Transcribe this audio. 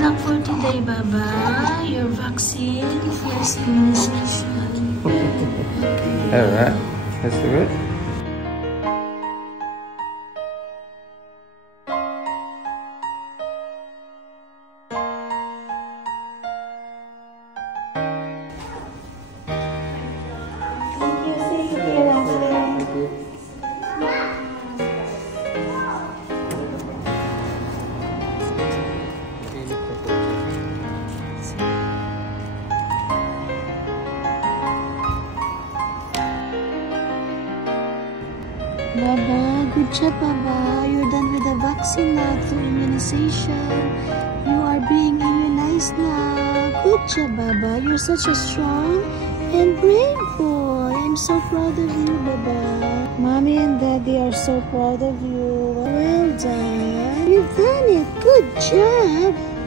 luck for today, Baba. Your vaccine, first immunization. Alright, that's good. Baba, good job, Baba. You're done with the vaccine now through immunization. You are being immunized now. Good job, Baba. You're such a strong and brave boy. I'm so proud of you, Baba. Mommy and Daddy are so proud of you. Well done. You've done it. Good job.